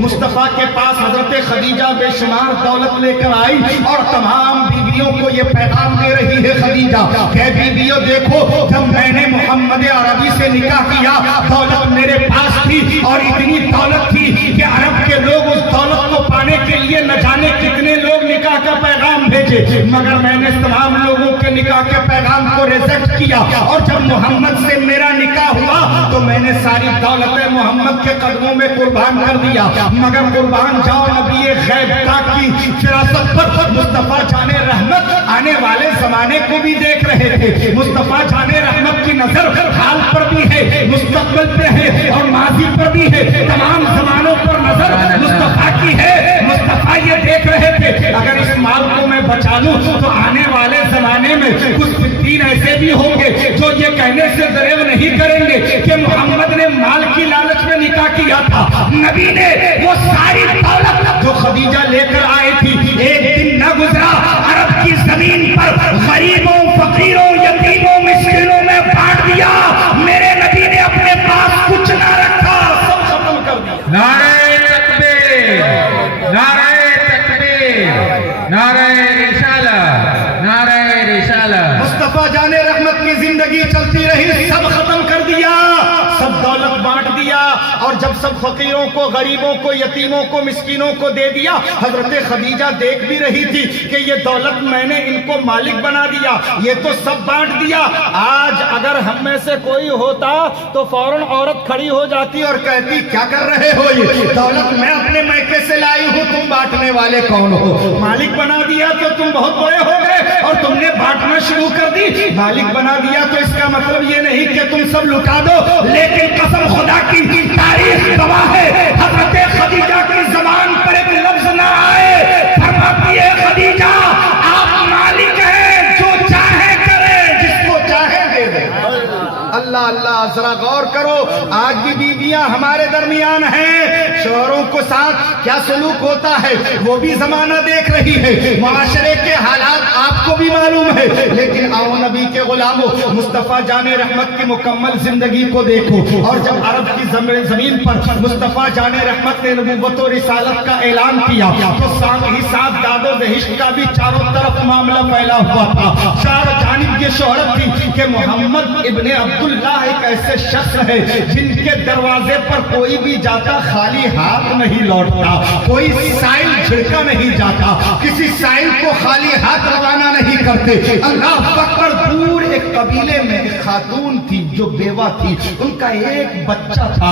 مصطفیٰ کے پاس حضرت خدیجہ بے شمار دولت لے کر آئی اور تمام بیویوں کو یہ پیغام دے رہی ہے خدیجہ کہ بیویوں دیکھو، جب میں نے محمد عربی سے نکاح کیا دولت میرے پاس تھی اور اتنی دولت تھی کہ عرب کے لوگ اس دولت کو پانے کے لیے نہ جانے کتنے لوگ نکاح کا پیغام بھیجے، مگر میں نے تمام لوگوں کے نکاح کے پیغام کو ریجیکٹ کیا اور جب محمد سے میرا نکاح ہوا تو میں نے ساری دولت محمد کے قدموں میں قربان کر دیا، مگر قربان جاؤ نبی غیب کی فراست پر مصطفیٰ جان رحمت آنے والے زمانے کو بھی دیکھ رہے تھے، مصطفیٰ جان رحمت کی نظر حال پر بھی ہے، مستقبل پہ ہے اور ماضی پر بھی ہے، تمام زمانوں پر نظر مصطفیٰ کی ہے۔ مصطفیٰ یہ دیکھ رہے تھے اگر اس مال کو میں بچا لوں تو آنے والے زمانے میں کچھ فتین ایسے بھی ہوں گے جو یہ کہنے سے دریغ نہیں کریں گے کہ محمد نے مال کی لالچ میں نکاح کیا تھا۔ نبی نے وہ ساری دولت جو خدیجہ لے کر آئی تھی ایک دن نہ گزرا عرب کی زمین پر غریبوں، فقیروں، یتیموں، مسکینوں میں بانٹ دیا۔ میرے نبی نے اپنے پاس کچھ نہ رکھا، سب ختم کر دیا۔ نعرہ تکبیر، نعرہ تکبیر، نعرہ رسالہ، نعرہ رسالہ۔ مصطفیٰ جان رحمت کی زندگی چلتی رہی، سب ختم کر دیا، سب دولت بانٹ دیا اور جب سب فقیروں کو، غریبوں کو، یتیموں کو، مسکینوں کو دے دیا، حضرت خدیجہ دیکھ بھی رہی تھی کہ یہ دولت میں نے ان کو مالک بنا دیا، یہ تو سب بانٹ دیا۔ آج اگر ہم میں سے کوئی ہوتا تو فوراً عورت کھڑی ہو جاتی اور کہتی کیا کر رہے ہو، یہ دولت میں اپنے میکے سے لائی ہوں، تم بانٹنے والے کون ہو؟ مالک بنا دیا تو تم بہت بڑے ہو گئے اور تم نے بانٹنا شروع کر دی۔ مالک بنا دیا تو اس کا مطلب یہ نہیں کہ تم سب لٹا دو، لیکن قسم خدا کی تاریخ گواہ ہے حضرت خدیجہ کی زبان پر ایک لفظ نہ آئے، فرماتی ہے خدیجہ آپ مالک ہیں، جو چاہے کریں، جس کو چاہے دے دیں۔ اللہ اللہ، ذرا غور کرو، آج بھی بیویاں ہمارے درمیان ہیں، شوہروں کو ساتھ کیا سلوک ہوتا ہے وہ بھی زمانہ دیکھ رہی ہے، معاشرے کے حالات آپ کو بھی معلوم ہے، لیکن آؤ نبی کے غلاموں، مصطفیٰ جان رحمت کی مکمل زندگی کو دیکھو اور جب عرب کی زمین پر مصطفیٰ جان رحمت نے نبوت و رسالت کا اعلان کیا تو ساتھ ہی ساتھ داد و دہشت کا بھی چاروں طرف معاملہ پھیلا ہوا تھا، چار جانب یہ شہرت تھی کہ محمد ابن عبداللہ ایک ایسے شخص ہے جن کے دروازے پر کوئی بھی جاتا خالی ہاتھ نہیں لوٹتا، کوئی سائل چھڑکا نہیں جاتا، کسی سائل کو خالی ہاتھ روانہ نہیں کرتے۔ اللہ اکبر، دور ایک قبیلے میں ایک خاتون تھی جو بیوہ تھی، ان کا ایک بچہ تھا،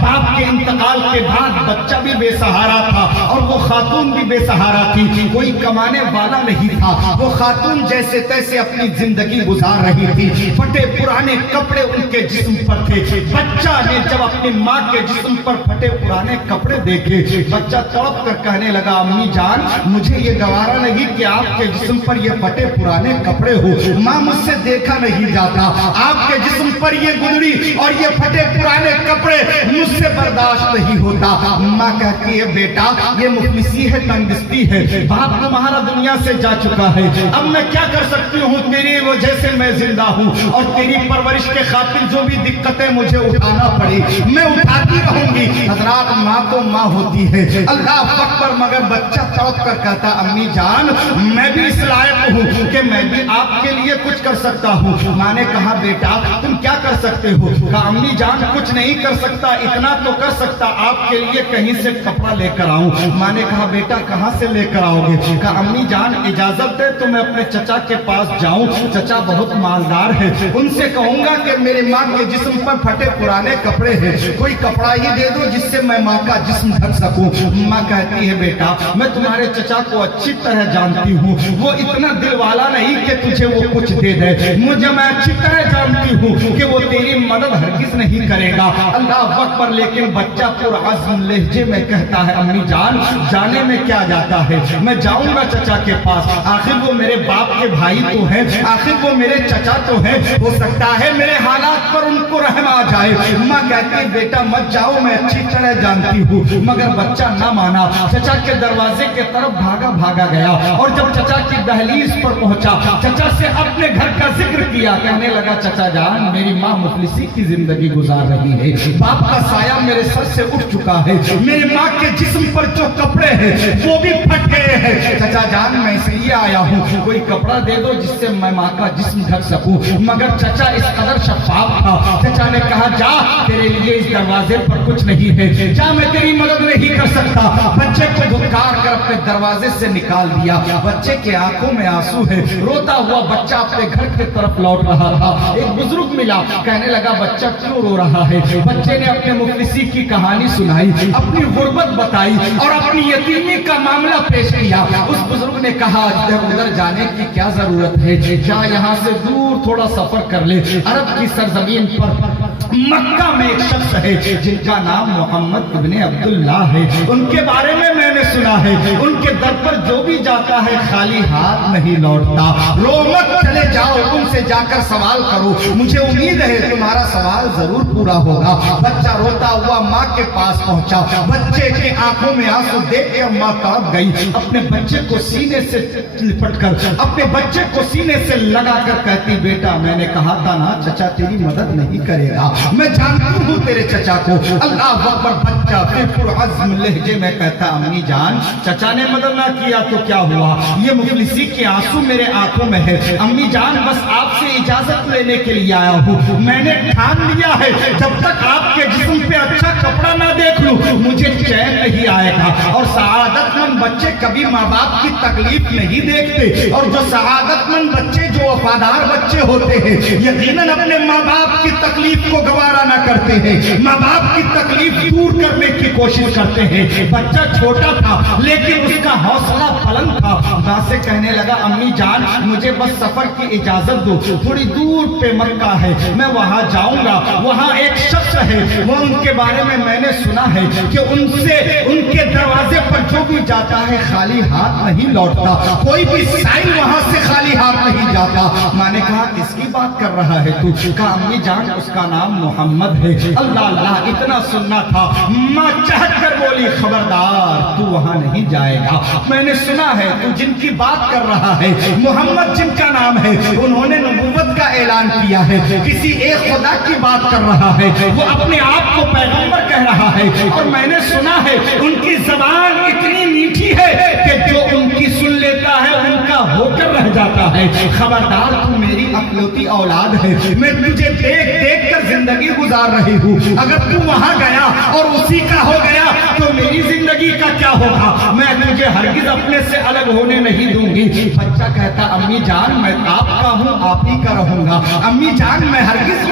باپ کے انتقال کے بعد بچہ بھی بے سہارا تھا اور وہ خاتون بھی بے سہارا تھی، کوئی کمانے والا نہیں تھا، وہ خاتون جیسے تیسے اپنی زندگی گزار رہی تھی، پھٹے پرانے کپڑے ان کے جسم پر تھے۔ بچہ نے جب اپنی ماں کے جسم پر پھٹے پرانے کپڑے دیکھے، بچہ تڑپ کر کہنے لگا امی جان مجھے یہ گوارا نہیں کہ آپ کے جسم پر یہ پھٹے پرانے کپڑے ہو، ماں مجھ سے دیکھا نہیں جاتا، آپ کے جسم پر یہ گدڑی اور یہ پھٹے پرانے کپڑے مجھ سے برداشت نہیں ہوتا۔ ماں کہتی ہے بیٹا یہ مفلسی ہے، تنگستی ہے، باپ تمہارا دنیا سے جا چکا ہے، اب میں کیا کر سکتی ہوں، تیری وجہ سے میں زندہ ہوں اور تیری پرورش کے خاطر جو بھی دقتیں مجھے اٹھانا پڑی میں اٹھاتی رہوں گی۔ حضرات ماں تو ماں ہوتی ہے، اللہ اکبر، مگر بچہ تڑپ کر کہتا امی جان میں بھی اس لائق ہوں کہ میں بھی آپ کے لیے کچھ کر سکتا ہوں۔ ماں نے کہا بیٹا تم کیا کر سکتے ہو؟ کہا امی جان کچھ نہیں کر سکتا، اتنا تو کر سکتا آپ کے لیے کہیں سے کپڑا لے کر آؤں۔ ماں نے کہا بیٹا کہاں سے لے کر آؤ گے؟ کہا امی جان اجازت دے تو میں اپنے چچا کے پاس جاؤں، چچا بہت مالدار ہے، ان سے کہوں گا کہ میرے ماں کے جسم پر پھٹے پرانے کپڑے ہیں، کوئی کپڑا ہی دے دو جس سے میں ماں کا جسم ڈھک سکوں۔ ماں کہتی ہے بیٹا میں تمہارے چچا کو اچھی طرح جانتی ہوں، وہ اتنا دل والا نہیں کہ تجھے وہ کچھ دے دے، مجھے میں اچھی طرح جانتی ہوں کہ وہ تیری مدد ہرگز نہیں کرے گا۔ اللہ اکبر، لیکن بچہ پرعزم لہجے میں کہتا ہے امی جان جانے میں کیا جاتا ہے، میں جاؤں گا چچا کے پاس، آخر وہ میرے باپ کے بھائی تو ہیں، آخر وہ میرے چچا تو ہیں، ہو سکتا ہے میرے حالات پر ان کو رحم آ جائے۔ ماں کہتی ہے بیٹا مت جاؤ، میں اچھی طرح جانتی ہوں، مگر بچہ نہ مانا۔ چچا چچا کے دروازے کے طرف بھاگا بھاگا گیا اور جب چچا کی دہلیز پر پہنچا چچا سے اپنے گھر کا ذکر کیا. کہنے لگا چچا جان میری ماں مفلسی کی زندگی گزار رہی ہے, باپ کا سایہ میرے سر سے اٹھ چکا ہے, میری ماں کے جسم پر جو کپڑے ہیں وہ بھی پھٹ گئے ہیں. چچا جان میں اس لیے آیا ہوں کوئی کپڑا دے دو جس سے میں ماں کا جسم ڈھک سکوں. مگر چچا اس قدر شفاف تھا. چچا نے کہا جا تیرے لیے اس دروازے پر کچھ نہیں ہے, جا میں تیری مدد نہیں کر سکتا. بچے کو دھتکار کر اپنے دروازے سے نکال دیا. بچے کے آنکھوں میں آنسو ہے, روتا ہوا بچہ اپنے گھر کی طرف لوٹ رہا تھا. ایک بزرگ ملا, کہنے لگا بچہ کیوں رو رہا ہے؟ بچے نے اپنے مفلسی کی کہانی سنائی, اپنی غربت بتائی اور اپنی یتیمی کا معاملہ پیش کیا. اس بزرگ نے کہا ادھر ادھر جانے کی کیا ضرورت ہے, جا یہاں سے دور تھوڑا سفر کر لے. عرب کی سرزمین پر مکہ میں ایک شخص ہے جن کا نام محمد ابن عبداللہ ہے. ان کے بارے میں نے سنا ہے ان کے در پر جو بھی جاتا ہے خالی ہاتھ نہیں لوٹتا. رو مت, چلے جاؤ ان سے جا کر سوال کرو, مجھے امید ہے تمہارا سوال ضرور پورا ہوگا. بچہ روتا ہوا ماں کے پاس پہنچا. بچے کے آنکھوں میں آنسو دیکھ کر ماں تڑپ گئی. اپنے بچے کو سینے سے لپٹ کر اپنے بچے کو سینے سے لگا کر کہتی بیٹا میں نے کہا تھا نا چچا تیری مدد نہیں کرے گا, میں جانتی ہوں تیرے چچا کو. اللہ اکبر. بچہ پھر پرعزم لہجے میں کہتا امی جان چچا نے مدد نہ کیا تو کیا ہوا, یہ مفلسی کے آنسو میرے آنکھوں میں ہے. امی جان بس آپ سے اجازت لینے کے لیے آیا ہوں, میں نے ٹھان لیا ہے جب تک آپ کے جسم پہ اچھا کپڑا نہ دیکھ لوں مجھے چین نہیں آئے گا. اور سعادت مند بچے کبھی ماں باپ کی تکلیف نہیں دیکھتے, اور جو سعادت مند بچے جو وفادار بچے ہوتے ہیں یقیناً اپنے ماں باپ کی تکلیف کو گوارا نہ کرتے ہیں, ماں باپ کی تکلیف دور کرنے کی کوشش کرتے ہیں. بچہ چھوٹا تھا لیکن اس کا حوصلہ بلند تھا. ماں سے کہنے لگا امی جان مجھے بس سفر کی اجازت دو, تھوڑی دور پہ مکہ ہے میں وہاں جاؤں گا. وہاں ایک شخص ہے وہ ان کے بارے میں نے سنا ہے کہ ان کے دروازے پر جو بھی جاتا ہے خالی ہاتھ نہیں لوٹتا, کوئی بھی سائل وہاں سے خالی ہاتھ نہیں جاتا. میں نے کہا اس کی بات کر رہا ہے تو؟ کہا امی جان اس کا نام محمد ہے. اللہ اللہ اتنا سننا تھا. ماں چہٹ کر بولی خبردار تو وہاں نہیں جائے گا, میں نے سنا ہے تو جن کی بات کر رہا ہے محمد جن کا نام ہے انہوں نے نبوت کا اعلان کیا ہے, کسی ایک خدا کی بات کر رہا ہے, وہ اپنے آپ کو پیغمبر کہہ رہا ہے. اور میں نے سنا ہے ان کی زبان اتنی میٹھی ہے کہ جو ان کی سن لیتا ہے ان کا ہو کر رہ جاتا ہے. خبردار تو میری اکلوتی اولاد ہے, میں تجھے دیکھ دیکھ کر زندگی گزار رہی ہوں, اگر تو وہاں گیا اور اسی کا ہو گیا تو میری زندگی کا کیا ہوگا؟ میں تجھے ہرگز اپنے سے الگ ہونے نہیں دوں گی. بچہ کہتا امی جان میں آپ کا ہوں آپ ہی کا رہوں گا. امی جان میں ہرگز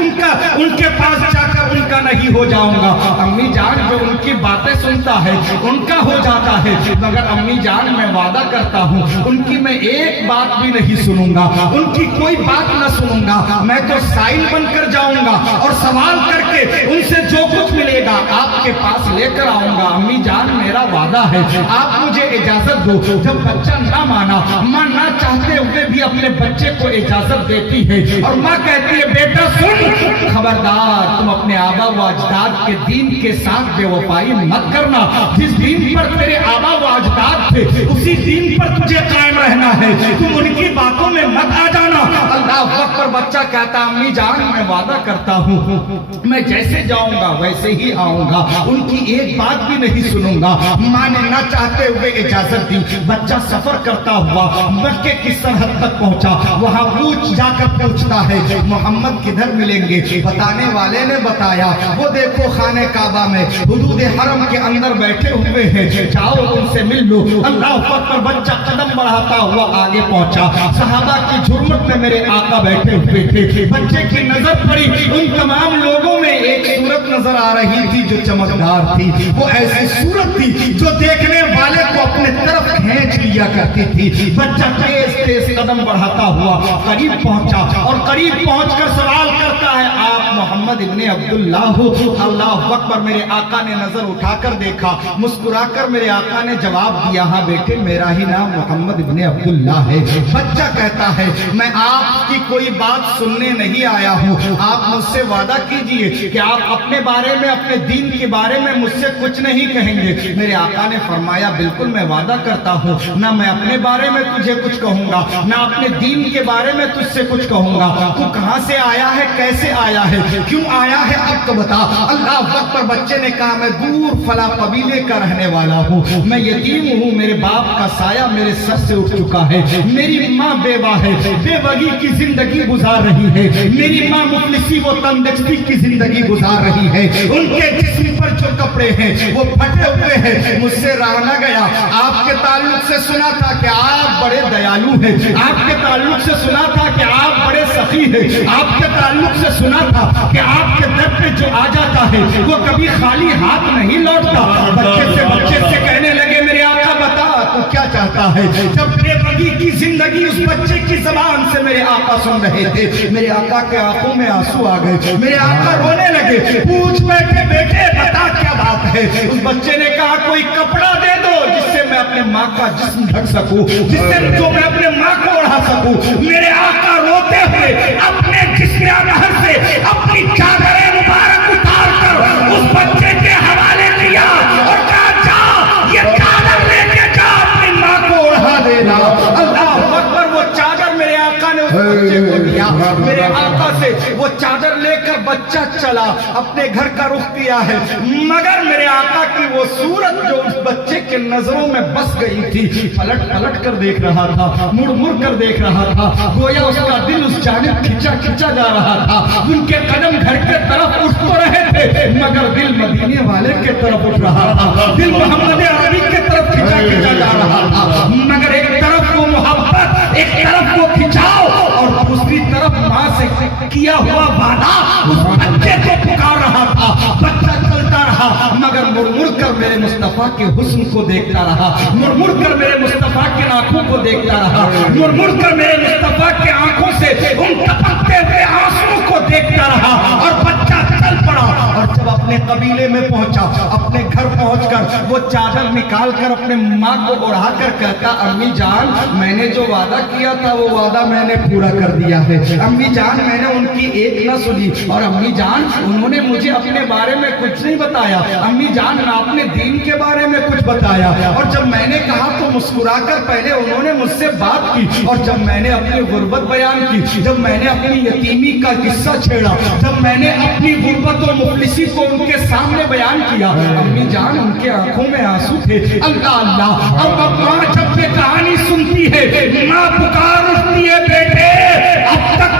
ان کے پاس جا کر ان کا نہیں ہو جاؤں گا. امی جان جو ان کی باتیں سنتا ہے ان کا ہو جاتا ہے, مگر امی جان میں وعدہ کرتا ہوں ان کی میں ایک بات بھی نہیں سنوں گا, ان کی کوئی بات نہ سنوں گا. میں تو سائل بن کر جاؤں گا اور سوال کر کے ان سے جو کچھ ملے گا آپ کے پاس لے کر آؤں گا. امی جان میرا وعدہ ہے آپ مجھے اجازت دو. جب بچہ نہ مانا, ماں نہ چاہتے ہوئے بھی اپنے بچے کو اجازت دیتی ہے اور ماں کہتی ہے بیٹا سن خبردار تم اپنے آبا و اجداد کے دین کے ساتھ بے وفائی مت کرنا. جس دین پر تیرے آبا و اجداد تھے اسی دین پر تجھے قائم رہنا ہے, تم ان کی باتوں میں مت آ جانا. اللہ اکبر. بچہ کہتا امی جان میں وعدہ کرتا ہوں میں جیسے جاؤں گا ویسے ہی آؤں گا, ان کی ایک بات بھی نہیں سنوں گا. ماں نے نہ چاہتے ہوئے اجازت دی. بچہ سفر کرتا ہوا مکے کی سرحد تک پہنچا. وہاں جا کر پوچھتا ہے محمد کدھر ملیں گے؟ بتانے والے نے بتایا وہ دیکھو خانہ کعبہ میں حدود حرم کے اندر بیٹھے ہوئے ہیں, جاؤ ان سے مل لو. اللہ اکبر. بچہ قدم بڑھاتا ہوا آگے پہنچا. صحابہ کی جھرمٹ میں میرے آقا بیٹھے ہوئے تھے. بچے کی نظر پڑی ان تمام لوگوں میں ایک صورت نظر آ رہی تھی جو چمکدار تھی. وہ ایسی صورت تھی جو دیکھنے والے کو اپنے طرف کھینچ لیا کرتی تھی. بچہ تیز تیز قدم بڑھاتا ہوا قریب پہنچا اور قریب پہنچ کر سوال کرتا ہے آپ محمد ابن عبداللہ ہو؟ اللہ اکبر. میرے آقا نے نظر اٹھا کر دیکھا, مسکرا کر میرے آقا نے جواب دیا ہاں بیٹے میرا ہی نام محمد ابن عبداللہ ہے. بچہ کہتا ہے میں آپ کی کوئی بات سننے نہیں آیا ہوں, آپ مجھ سے وعدہ کیجئے کہ آپ اپنے بارے میں اپنے دین کے بارے میں مجھ سے کچھ نہیں کہیں گے۔ میرے آقا نے فرمایا بالکل میں وعدہ کرتا ہوں، نہ میں اپنے بارے میں تجھے کچھ کہوں گا، نہ اپنے دین کے بارے میں تجھ سے کچھ کہوں گا۔ تو کہاں سے آیا ہے، کیسے آیا ہے، کیوں آیا ہے، اب تو بتا۔ اللہ اکبر۔ بچے نے کہا میں دور فلاں قبیلے کا رہنے والا ہوں، میں یتیم ہوں، میرے باپ کا سایہ میرے سر سے اٹھ چکا ہے، میری ماں بیوہ ہے، بے بگی کی زندگی گزار رہی ہے، میری ماں مفلسی و تندرستی کی زندگی گزار رہی ہے، ان کے جسم پر جو کپڑے ہیں وہ پھٹے ہوئے ہیں، مجھ سے رہا نہ گیا۔ آپ کے تعلق سے سنا تھا کہ آپ بڑے دیالو ہیں، آپ کے تعلق سے سنا تھا کہ آپ بڑے سخی ہیں، آپ کے تعلق سے سنا تھا کہ آپ کے در پہ جو آ جاتا ہے وہ کبھی خالی ہاتھ نہیں لوٹتا۔ بچے سے کہنے لگے میرے آقا بتا تو کیا چاہتا ہے؟ جب بے بگی کی زندگی اس بچے کی زبان سے میرے آقا سن رہے تھے، میرے آقا کے آنکھوں میں آنسو آ گئے، میرے آقا رونے لگے۔ پوچھ بیٹھے بیٹے بتا کیا بات ہے؟ اس بچے نے کہا کوئی کپڑا دے دو جس سے میں اپنے ماں کا جسم ڈھک سکوں، جس سے جو میں اپنے ماں کو اڑا سکوں۔ میرے آقا روتے ہوئے اپنے جسم انہر سے اپنی چادر مبارک اتار کر اس بچے کے حوالے کیا اور کہا جا یہ چادر لے کے جا اپنی ماں کو اڑا دینا۔ اللہ اکبر۔ وہ چادر میرے آقا نے اس بچے کو دیا، میرے آقا سے وہ چادر لے کر بچہ چلا، اپنے گھر کا رخ کیا ہے، مگر میرے آقا کی وہ صورت جو اس بچے کے نظروں میں بس گئی تھی، پلٹ پلٹ کر دیکھ رہا تھا، مڑ مڑ کر دیکھ رہا تھا، گویا اس کا دل اس جانب کھچا کھچا جا رہا تھا۔ ان کے قدم گھر کے طرف اٹھ تو رہے تھے مگر دل مدینے والے کے طرف اٹھ رہا تھا، دل محمد عربی کے طرف کھچا کھچا جا رہا تھا، مگر ایک طرف وہ محبت، ایک طرف وہ کھچاؤ اور دوسری طرف ماں سے کیا ہوا وعدہ اس بچے کو پکار رہا تھا۔ بچہ چلتا رہا مگر مڑ مڑ کر میرے مصطفیٰ کے حسن کو دیکھتا رہا، مڑ مڑ کر میرے مصطفیٰ کے آنکھوں کو دیکھتا رہا، مڑ مڑ کر میرے مصطفیٰ کے آنکھوں سے ان ٹپکتے ہوئے آنسوؤں کو دیکھتا رہا اور بچہ چل پڑا۔ اور جب اپنے قبیلے میں پہنچا، اپنے گھر پہنچ کر وہ چادر نکال کر اپنے ماں کو اڑا کر کہتا امی جان میں نے جو وعدہ کیا تھا وہ وعدہ میں نے پورا کر دیا ہے، امی جان میں نے ان کی ایک نہ سنی، اور امی جان انہوں نے مجھے اپنے بارے میں کچھ نہیں بتایا، امی جان نہ اپنے دین کے بارے میں کچھ بتایا، اور جب میں نے کہا تو مسکرا کر پہلے انہوں نے مجھ سے بات کی، اور جب میں نے اپنی غربت بیان کی، جب میں نے اپنی یتیمی کا قصہ چھیڑا، جب میں نے اپنی غربت و مفلسی کو ان کے سامنے بیان کیا، امی جان ان کے آنکھوں میں آنسو تھے۔ اللہ اللہ۔ اب ماں جب یہ کہانی سنتی ہے ماں پکار اٹھتی ہے بیٹے اب تک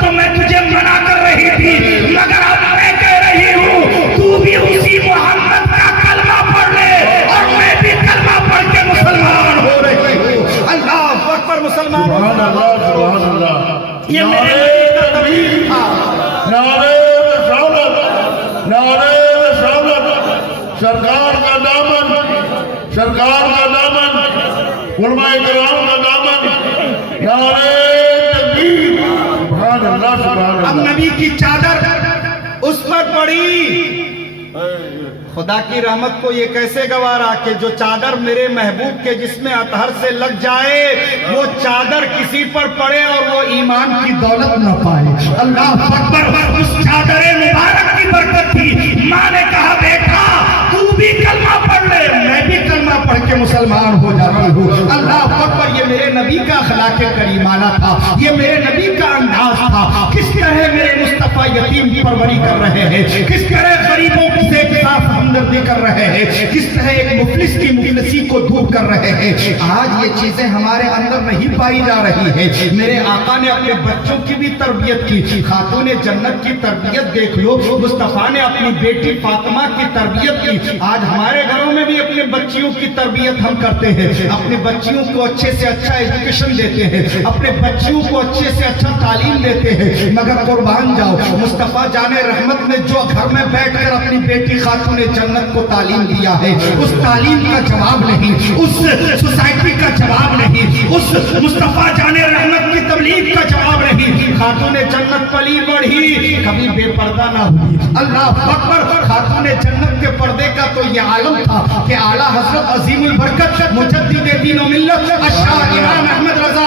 تو میں تجھے منع کر رہی تھی مگر اب میں کہہ رہی ہوں تو بھی اسی محمد کا کلمہ پڑھ لے اور میں بھی کلمہ پڑھ کے مسلمان ہو رہی ہوں۔ اللہ اکبر۔ مسلمان سبحان اللہ سبحان اللہ۔ یہ میرے نبی کا تبلیغ تھا۔ نعرہ رسالت، نعرہ رسالت، سرکار کا دامن، سرکار کا دامن، علماء کرام کا دامن، نعرہ تکبیر، سبحان اللہ سبحان اب اللہ۔ نبی کی چادر اس پر پڑی۔ خدا کی رحمت کو یہ کیسے گوارا کہ جو چادر میرے محبوب کے جسم اطہر سے لگ جائے وہ چادر کسی پر پڑے اور وہ ایمان کی دولت نہ پائے۔ اللہ اکبر۔ اس چادر مبارک کی برکت تھی۔ ماں نے کہا بیٹا تو بھی کلمہ پڑھ لے، میں بھی کلمہ پڑھ کے مسلمان ہو جاتی ہوں۔ اللہ اکبر۔ یہ میرے نبی کا اخلاق کریمانہ تھا، یہ میرے نبی کا انداز تھا۔ کس طرح میرے مصطفیٰ یتیم کی پروری کر رہے ہیں، کس طرح غریبوں سے صاف ہمدردی کر رہے ہیں، کس طرح ایک مفلس کی مفلسی کو دور کر رہے ہیں۔ آج یہ چیزیں ہمارے اندر نہیں پائی جا رہی ہیں۔ میرے آقا نے اپنے بچوں کی بھی تربیت کی، خاتون جنت کی تربیت دیکھ لو، مصطفیٰ نے اپنی بیٹی فاطمہ کی تربیت کی۔ آج ہمارے گھروں میں بھی اپنے بچیوں کی تربیت ہم کرتے ہیں، اپنے بچیوں کو اچھے سے اچھا ایجوکیشن دیتے ہیں، اپنے بچیوں کو اچھے سے اچھا تعلیم دیتے ہیں، مگر قربان جاؤ مصطفیٰ جان رحمت نے جو گھر میں بیٹھ کر اپنی بیٹی خاتون جنت کو تعلیم دیا ہے اس تعلیم کا جواب نہیں، اس سوسائٹی کا جواب نہیں، اس مصطفیٰ جان رحمت کی تبلیغ کا جواب نہیں۔ خاتون جنت پلی بڑھی کبھی بے پردہ نہ ہوئی۔ اللہ اکبر۔ خاتون جنت کے پردے کا تو یہ عالم تھا کہ اعلیٰ حضرت عظیم البرکت مجدد دین و ملت اشاہ امام احمد رضا